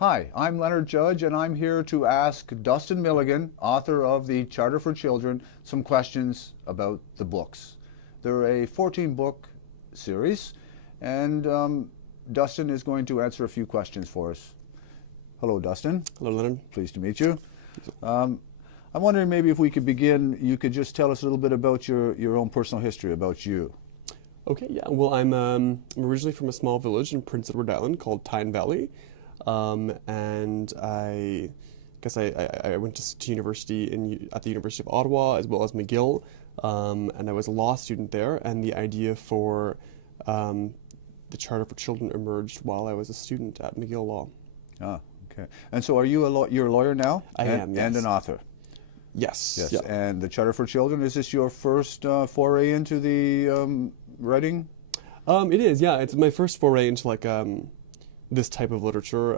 Hi, I'm Leonard Judge, and I'm here to ask Dustin Milligan, author of the Charter for Children, some questions about the books. They're a 14-book series, and Dustin is going to answer a few questions for us. Hello, Dustin. Hello, Leonard. Pleased to meet you. I'm wondering maybe if we could begin, you could just tell us a little bit about your own personal history, about you. Okay, yeah. Well, I'm originally from a small village in Prince Edward Island called Tyne Valley. And I guess I went to university at the University of Ottawa as well as McGill, and I was a law student there. And the idea for the Charter for Children emerged while I was a student at McGill Law. Ah, okay. And so, you're a lawyer now? I am, yes. And an author. Yes. Yes. Yeah. And the Charter for Children, is this your first foray into the writing? It is. Yeah. It's my first foray into this type of literature.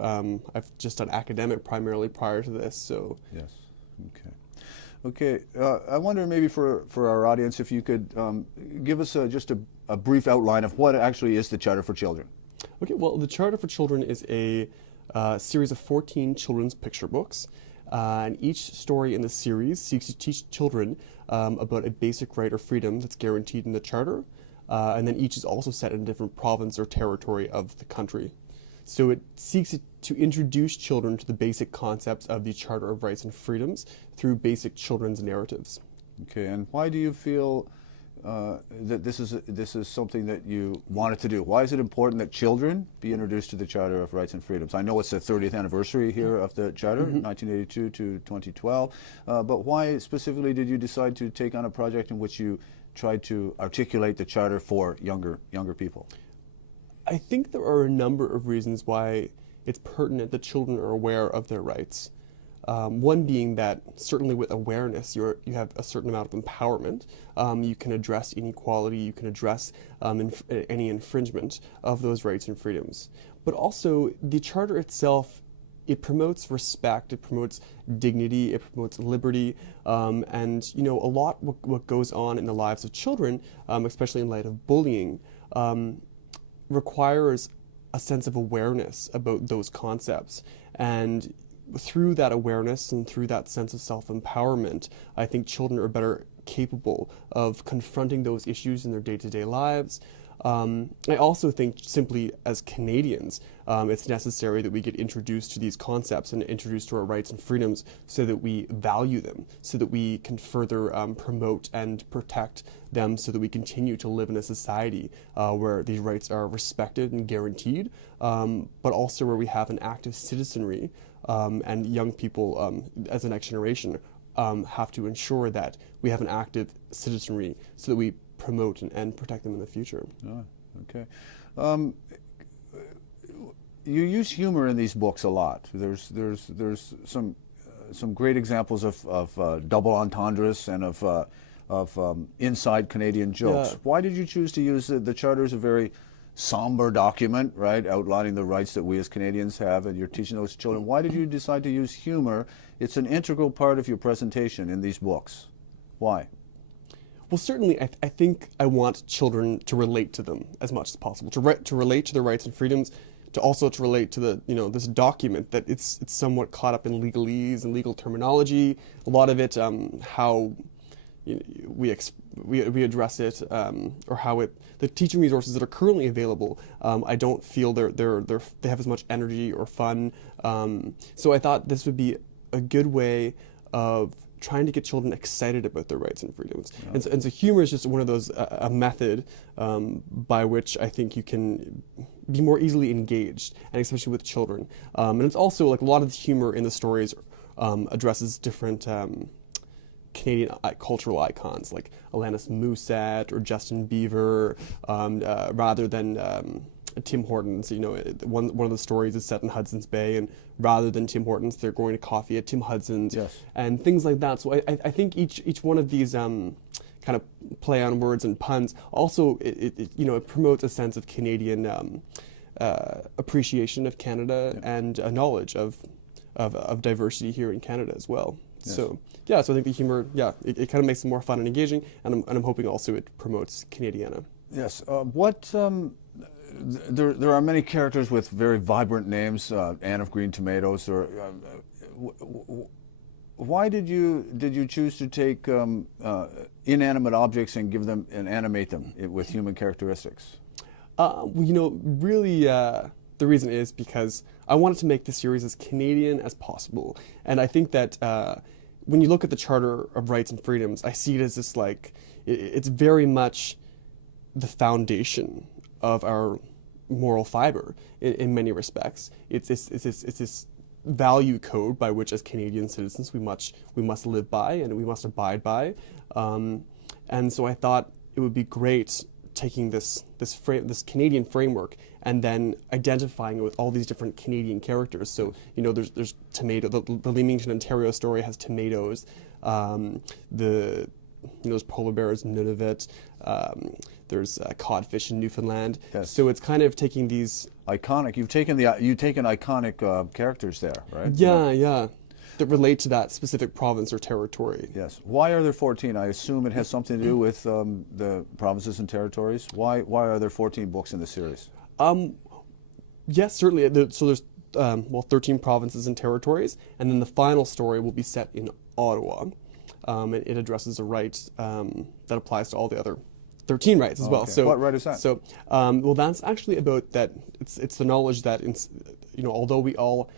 I've just done academic primarily prior to this, so. Yes. Okay. I wonder maybe for our audience if you could give us just a brief outline of what actually is the Charter for Children. Okay. Well, the Charter for Children is a series of 14 children's picture books, and each story in the series seeks to teach children about a basic right or freedom that's guaranteed in the Charter, and then each is also set in a different province or territory of the country. So it seeks to introduce children to the basic concepts of the Charter of Rights and Freedoms through basic children's narratives. Okay, and why do you feel that this is something that you wanted to do? Why is it important that children be introduced to the Charter of Rights and Freedoms? I know it's the 30th anniversary here of the Charter, 1982 to 2012, but why specifically did you decide to take on a project in which you tried to articulate the Charter for younger people? I think there are a number of reasons why it's pertinent that children are aware of their rights. One being that certainly with awareness, you have a certain amount of empowerment. You can address inequality, you can address any infringement of those rights and freedoms. But also, the Charter itself, it promotes respect, it promotes dignity, it promotes liberty, and a lot what goes on in the lives of children, especially in light of bullying, requires a sense of awareness about those concepts. And through that awareness and through that sense of self-empowerment, I think children are better capable of confronting those issues in their day-to-day lives. I also think simply as Canadians, it's necessary that we get introduced to these concepts and introduced to our rights and freedoms so that we value them, so that we can further promote and protect them, so that we continue to live in a society where these rights are respected and guaranteed, but also where we have an active citizenry, and young people as the next generation have to ensure that we have an active citizenry so that we promote and protect them in the future. Oh, okay. You use humor in these books a lot. There's some great examples of double entendres and of inside Canadian jokes. Yeah. Why did you choose to use the Charter as a very somber document, right, outlining the rights that we as Canadians have, and you're teaching those children? Why did you decide to use humor? It's an integral part of your presentation in these books. Why? Well, certainly, I think I want children to relate to them as much as possible, to relate to their rights and freedoms, to relate to the this document that it's somewhat caught up in legalese and legal terminology. A lot of it, how we address it, or how the teaching resources that are currently available, I don't feel they have as much energy or fun. So I thought this would be a good way of trying to get children excited about their rights and freedoms. Yeah. And so humor is just one of those, a method by which I think you can be more easily engaged, and especially with children. And it's also like a lot of the humor in the stories addresses different Canadian cultural icons like Alanis Morissette or Justin Bieber, rather than Tim Hortons. One of the stories is set in Hudson's Bay, and rather than Tim Hortons, they're going to coffee at Tim Hudson's, yes, and things like that. So I think each one of these kind of play on words and puns also it promotes a sense of Canadian appreciation of Canada, yeah, and a knowledge of diversity here in Canada as well. Yes. So I think the humor, it kind of makes it more fun and engaging, and I'm hoping also it promotes Canadiana. Yes. there are many characters with very vibrant names, Anne of Green Tomatoes, or why did you choose to take inanimate objects and give them and animate them with human characteristics? Well, really, the reason is because I wanted to make the series as Canadian as possible, and I think that when you look at the Charter of Rights and Freedoms, I see it as this it's very much the foundation of our moral fiber in many respects. It's this value code by which, as Canadian citizens, we must live by and we must abide by. And so I thought it would be great taking this Canadian framework and then identifying it with all these different Canadian characters. So there's tomato. The Leamington, Ontario story has tomatoes. There's polar bears in Nunavut. There's codfish in Newfoundland. Yes. So it's kind of taking these iconic. You've taken iconic characters there, right? Yeah, that relate to that specific province or territory. Yes. Why are there 14? I assume it has something to do with the provinces and territories. Why are there 14 books in the series? Yes, certainly. So there's 13 provinces and territories, and then the final story will be set in Ottawa. It addresses a right that applies to all the other 13 rights as well. Okay. So what right is that? So, well, that's actually about that. It's the knowledge that although we all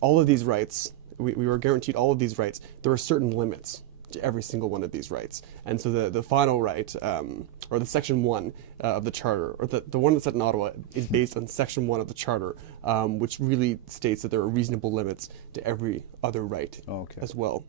of these rights, we were guaranteed all of these rights, there are certain limits to every single one of these rights. And so the final right, or the Section 1 of the Charter, or the one that's set in Ottawa, is based on Section 1 of the Charter, which really states that there are reasonable limits to every other right as well.